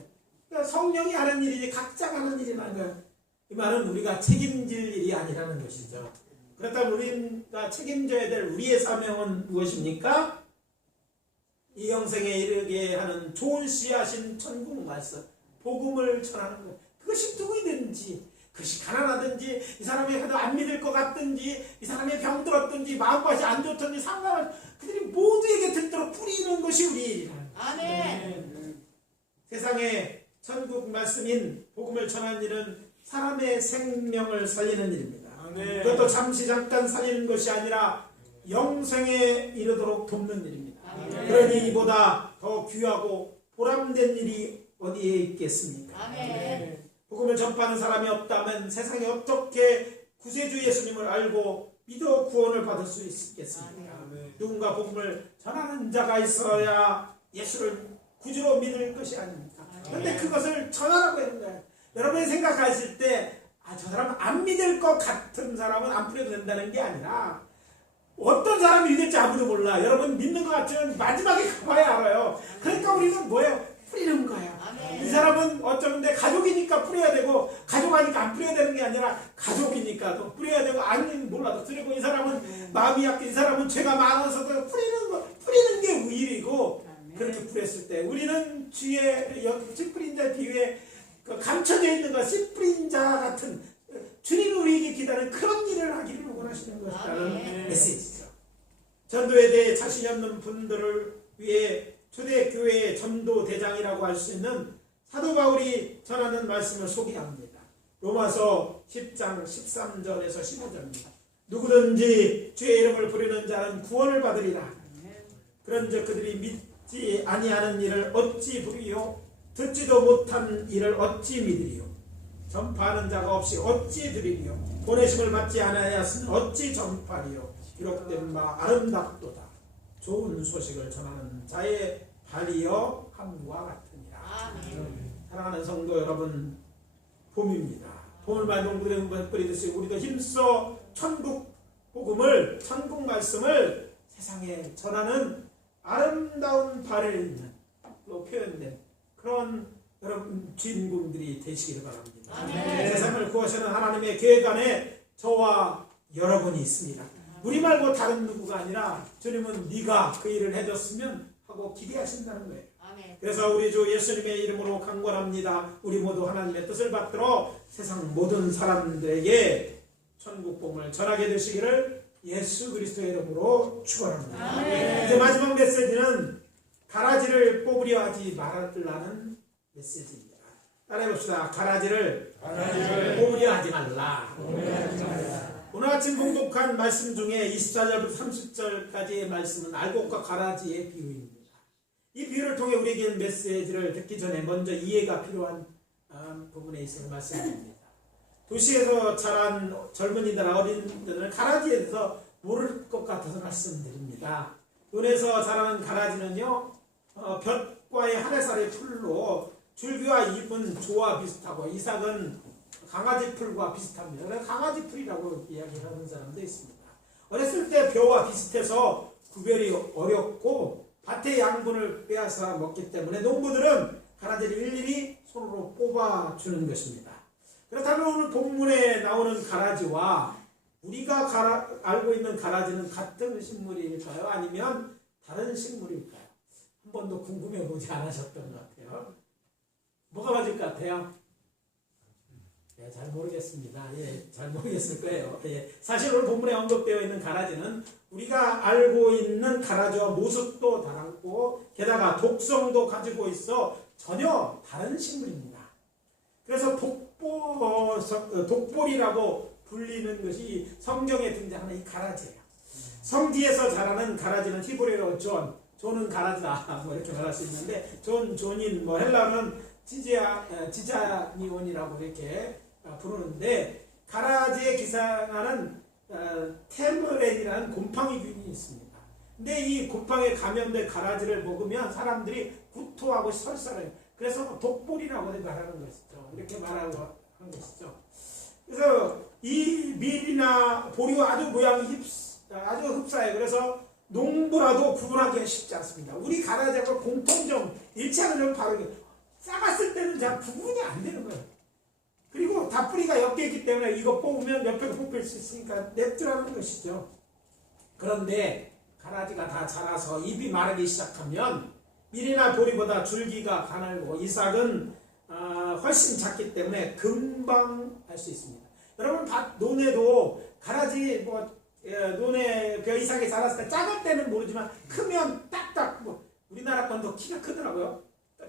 그러니까 성령이 하는 일이지 각자가 하는 일이라는 거예요. 이 말은 우리가 책임질 일이 아니라는 것이죠. 그렇다면 우리가 책임져야 될 우리의 사명은 무엇입니까? 이 영생에 이르게 하는 좋은 씨앗인 천국 말씀 복음을 전하는 것. 그것이 누구든지 그것이 가난하든지 이 사람이 해도 안 믿을 것 같든지 이 사람이 병들었든지 마음밭이 안 좋든지 상관없이 그들이 모두에게 듣도록 뿌리는 것이 우리 일이라는 거예요. 아멘. 세상에 천국 말씀인 복음을 전하는 일은 사람의 생명을 살리는 일입니다. 아멘. 그것도 잠시 잠깐 살리는 것이 아니라 영생에 이르도록 돕는 일입니다. 아멘. 그러니 이보다 더 귀하고 보람된 일이 어디에 있겠습니까? 아멘. 복음을 전파하는 사람이 없다면 세상에 어떻게 구세주 예수님을 알고 믿어 구원을 받을 수 있겠습니까? 아멘. 누군가 복음을 전하는 자가 있어야 예수를 구주로 믿을 것이 아닙니까? 그런데 그것을 전하라고 하는 거예요. 여러분이 생각하실 때 저 사람은 안 믿을 것 같은 사람은 안 뿌려도 된다는 게 아니라 어떤 사람이 믿을지 아무도 몰라. 여러분 믿는 것 같으면 마지막에 가봐야 알아요. 그러니까 우리는 뭐예요? 뿌리는 거예요. 이 사람은 어쩌는데 가족이니까 뿌려야 되고 가족 아니까 안 뿌려야 되는 게 아니라 가족이니까 또 뿌려야 되고 아니면 몰라도 그리고 이 사람은 마음이 약해 이 사람은 죄가 많아서도 뿌리는 게 의일이고 그렇게 뿌렸을 때 우리는 주의 씨 뿌린 자 뒤에 그 감춰져 있는 것 씨 뿌린 자 같은 주님이 우리에게 기다리는 그런 일을 하기를 원하시는 것이라는 메시지죠. 전도에 대해 자신이 없는 분들을 위해 초대교회의 전도대장이라고 할 수 있는 사도 바울이 전하는 말씀을 소개합니다. 로마서 10장 13절에서 15절입니다. 누구든지 주의 이름을 부르는 자는 구원을 받으리라. 그런즉 그들이 믿지 아니하는 일을 어찌 부리요? 듣지도 못한 일을 어찌 믿으리요? 전파하는 자가 없이 어찌 드리리요? 보내심을 받지 않아야하였으니 어찌 전파리요? 기록된 바 아름답도다. 좋은 소식을 전하는 자의 발이여 함과 같으니라. 사랑하는 성도 여러분, 봄입니다. 봄을 맞아 농부를 뿌리듯이 우리도 힘써 천국 복음을, 천국 말씀을 세상에 전하는 아름다운 발을 있는 또 표현된 그런 여러분 주인공들이 되시기를 바랍니다. 세상을 구하시는 하나님의 계획 안에 저와 여러분이 있습니다. 우리 말고 다른 누구가 아니라 주님은 네가 그 일을 해줬으면 하고 기대하신다는 거예요. 그래서 우리 주 예수님의 이름으로 강권합니다. 우리 모두 하나님의 뜻을 받들어 세상 모든 사람들에게 천국 복음을 전하게 되시기를 예수 그리스도의 이름으로 축원합니다. 이제 마지막 메시지는 가라지를 뽑으려 하지 말라는 메시지입니다. 따라해봅시다. 가라지를 뽑으려 하지 말라. 오늘 아침 봉독한 말씀 중에 24절부터 30절까지의 말씀은 알곡과 가라지의 비유입니다. 이 비유를 통해 우리에게 메시지를 듣기 전에 먼저 이해가 필요한 부분에 있어서 말씀드립니다. 도시에서 자란 젊은이들, 어린이들은 가라지에 대해서 모를 것 같아서 말씀드립니다. 논에서 자라는 가라지는요, 볕과의 하늘살의 풀로 줄기와 잎은 조와 비슷하고 이삭은 강아지 풀과 비슷합니다. 그래서 강아지 풀이라고 이야기하는 사람도 있습니다. 어렸을 때 벼와 비슷해서 구별이 어렵고 밭의 양분을 빼앗아 먹기 때문에 농부들은 가라지를 일일이 손으로 뽑아주는 것입니다. 그렇다면 오늘 본문에 나오는 가라지와 우리가 알고 있는 가라지는 같은 식물일까요? 아니면 다른 식물일까요? 한 번도 궁금해 보지 않으셨던 것 같아요. 뭐가 맞을 것 같아요? 네, 잘 모르겠습니다. 잘 모르겠을 거예요. 사실 오늘 본문에 언급되어 있는 가라지는 우리가 알고 있는 가라지와 모습도 다르고 게다가 독성도 가지고 있어 전혀 다른 식물입니다. 그래서 독볼이라고 불리는 것이 성경에 등장하는 이 가라지예요. 성지에서 자라는 가라지는 히브리어로 존은 가라지다 뭐 이렇게 말할 수 있는데 존인 헬라어는 지자니온이라고 이렇게 부르는데 가라지에 기생하는 테므렌이라는 곰팡이균이 있습니다. 근데 이 곰팡이에 감염된 가라지를 먹으면 사람들이 구토하고 설사를 해요. 그래서 독볼이라고 말하는 것이죠. 이렇게 말하는 것이죠. 그래서 이 밀이나 보리와 아주 모양이 아주 흡사해요. 그래서 농부라도 구분하기가 쉽지 않습니다. 우리 가라지하고 공통점, 일치하는 점은 바로 이게 작았을 때는 잘 구분이 안 되는 거예요. 그리고 다 뿌리가 엮여 있기 때문에 이거 뽑으면 옆에도 뽑힐 수 있으니까 냅두라는 것이죠. 그런데 가라지가 다 자라서 잎이 마르기 시작하면 밀이나 보리보다 줄기가 가늘고 이삭은 훨씬 작기 때문에 금방 할 수 있습니다. 여러분 논에도 가라지 논에 이삭이 자랐을 때 작을 때는 모르지만 크면 딱딱 우리나라 건도 키가 크더라고요.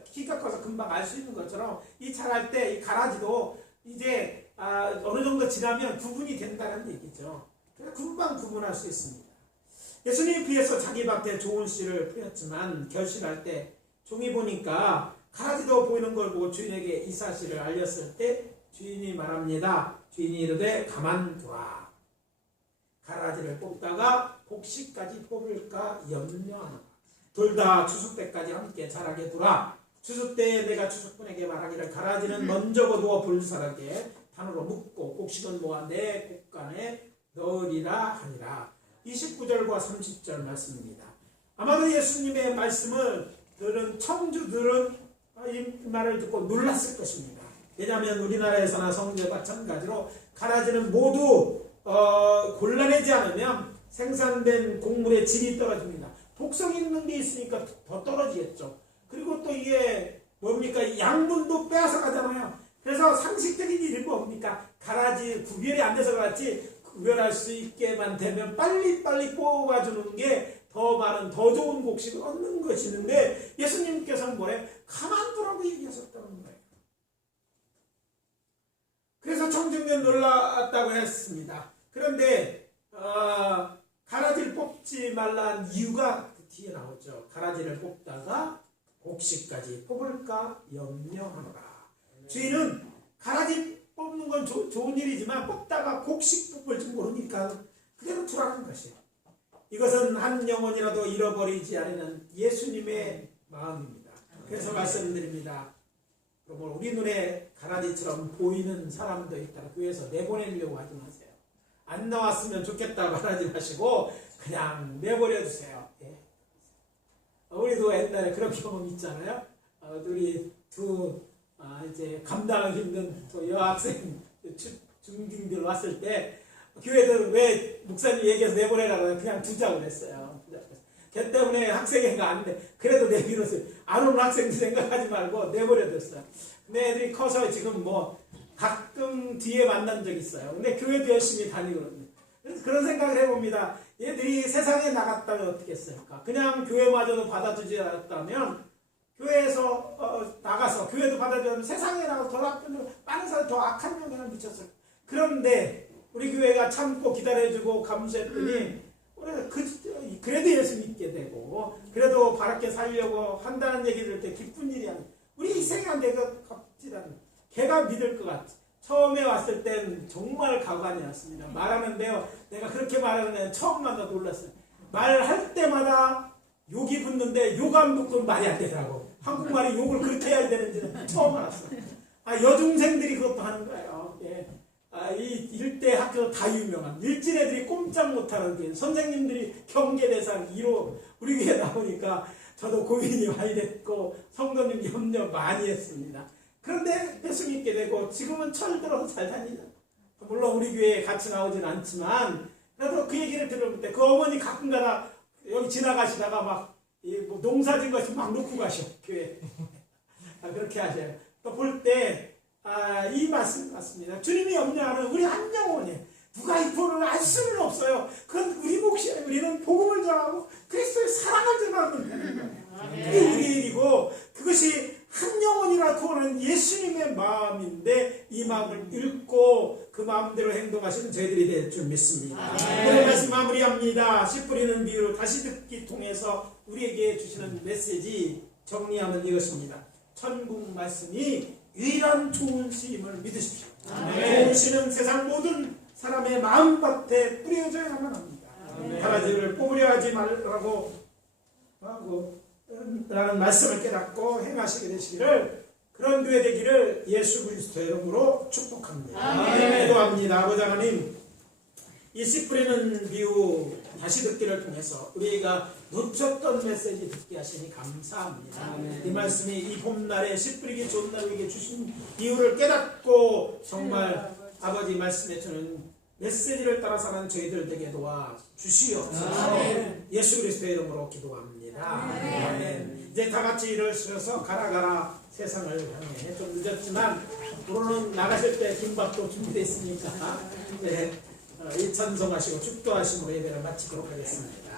키가 커서 금방 알 수 있는 것처럼 이 자랄 때 이 가라지도 이제 어느 정도 지나면 구분이 된다는 얘기죠. 그래서 금방 구분할 수 있습니다. 예수님에 비해서 자기 밭에 좋은 씨를 뿌렸지만 결실할 때 종이 보니까 가라지도 보이는 걸 보고 주인에게 이 사실을 알렸을 때 주인이 말합니다. 주인이 이르되 가만두라. 가라지를 뽑다가 곡식까지 뽑을까 염려하노라. 둘 다 추수 때까지 함께 자라게 두라. 추수 때에 내가 추수꾼에게 말하기를 가라지는 먼저 거두어 불사르게 판으로 묶고 곡식은 모아 내 곡간에 넣으리라 하니라. 29절과 30절 말씀입니다. 아마도 예수님의 말씀을 들은 청주들은 이 말을 듣고 놀랐을 것입니다. 왜냐하면 우리나라에서나 성주에 마찬가지로 가라지는 모두 골라내지 않으면 생산된 곡물의 질이 떨어집니다. 독성 있는 게 있으니까 더 떨어지겠죠. 그리고 또 이게 뭡니까? 양분도 빼앗아 가잖아요. 그래서 상식적인 일이 뭡니까? 가라지 구별이 안 돼서 그렇지 구별할 수 있게만 되면 빨리빨리 뽑아주는 게 더 많은 더 좋은 곡식을 얻는 것이는데 예수님께서는 뭐래? 가만두라고 얘기하셨다는 거예요. 그래서 청중년 놀랐다고 했습니다. 그런데 가라지를 뽑지 말라는 이유가 그 뒤에 나오죠. 가라지를 뽑다가 곡식까지 뽑을까 염려하노라. 주인은 가라지 뽑는 건 좋은 일이지만 뽑다가 곡식 뽑을 줄 모르니까 그대로 두라는 것이에요. 이것은 한 영혼이라도 잃어버리지 않는 예수님의 마음입니다. 그래서 말씀드립니다. 그러면 우리 눈에 가라지처럼 보이는 사람도 있다라 교회에서 내보내려고 하지 마세요. 안 나왔으면 좋겠다 말하지 마시고 그냥 내버려 두세요. 예. 우리도 옛날에 그런 경험 있잖아요. 우리 두 이제 감당하기 힘든 또 여학생 중딩들 왔을 때 교회들은 왜 목사님 얘기해서 내보내라고 그냥 두자고 그랬어요. 걔 때문에 학생회가 안 돼. 그래도 내비놓으세요. 안 오는 학생들 생각하지 말고 내버려뒀어요. 근데 애들이 커서 지금 뭐 가끔 뒤에 만난 적 있어요. 근데 교회도 열심히 다니거든요. 그래서 그런 생각을 해봅니다. 얘들이 세상에 나갔다면 어떻게 했을까? 그냥 교회마저도 받아주지 않았다면 교회에서 나가서 교회도 받아주지 않으면 세상에 나가서 더 나쁜 많은 사람이 더 악한 영향을 미쳤어요. 그런데 우리 교회가 참고 기다려주고 감수했더니 그래도 예수 믿게 되고 그래도 바르게 살려고 한다는 얘기 들을 때 기쁜 일이 아니에요. 우리 희생한 내가 값지라는 걔가 믿을 것 같아. 처음에 왔을 땐 정말 가관이었습니다. 말하는데요. 내가 그렇게 말하는 애는 처음 만나 놀랐어요. 말할 때마다 욕이 붙는데 욕 안 붙고는 말이 안 되더라고. 한국말이 욕을 그렇게 해야 되는지는 처음 알았어요. 여중생들이 그것도 하는 거예요. 예. 이 일대 학교 다 유명한 일진 애들이 꼼짝 못하는 게 선생님들이 경계대상 1호 우리 교회 나오니까 저도 고민이 많이 됐고 성도님 염려 많이 했습니다. 그런데 예수 믿게 되고 지금은 철들어서 잘 다니죠. 물론 우리 교회에 같이 나오진 않지만 그래도 그 얘기를 들을 때 그 어머니 가끔가다 여기 지나가시다가 막 뭐 농사진 것이 막 놓고 가셔 교회. 그렇게 하셔요. 또 볼 때 이 말씀 같습니다. 주님이 염려하는 우리 한 영혼이 누가 이 복음을 알 수는 없어요. 그건 우리 몫이에요. 우리는 복음을 전하고 그리스도의 사랑을 전하면 되는 거예요. 그게 우리 일이고 그것이 한 영혼이라고 하는 예수님의 마음인데 이 마음을 읽고 그 마음대로 행동하시는 저희들이 될 줄 믿습니다. 오늘 말씀 마무리합니다. 씨 뿌리는 비유를 다시 듣기 통해서 우리에게 주시는 메시지 정리하면 이것입니다. 천국 말씀이 유일한 좋은 씨임을 믿으십시오. 좋은 씨는 세상 모든 사람의 마음밭에 뿌려져야만 합니다. 가라지를 뽑으려 하지 말라고 라는 말씀을 깨닫고 행하시게 되시기를 그런 교회 되기를 예수 그리스도의 이름으로 축복합니다. 기도합니다. 아버지 하나님, 이 씨 뿌리는 비유 다시 듣기를 통해서 우리가 놓쳤던 메시지 듣게 하시니 감사합니다. 이 말씀이 이 봄날에 씨 뿌리기 좋은 날 우리에게 주신 이유를 깨닫고 정말 아버지 말씀에 주는 메시지를 따라 사는 저희들 되게 도와 주시옵소서. 예수 그리스도의 이름으로 기도합니다. 아멘. 이제 다 같이 일어서서 가라 세상을 향해 좀 늦었지만 우리는 나가실 때 김밥도 준비되어 있으니까 이 찬송하시고 축도하시고 예배를 마치도록 하겠습니다.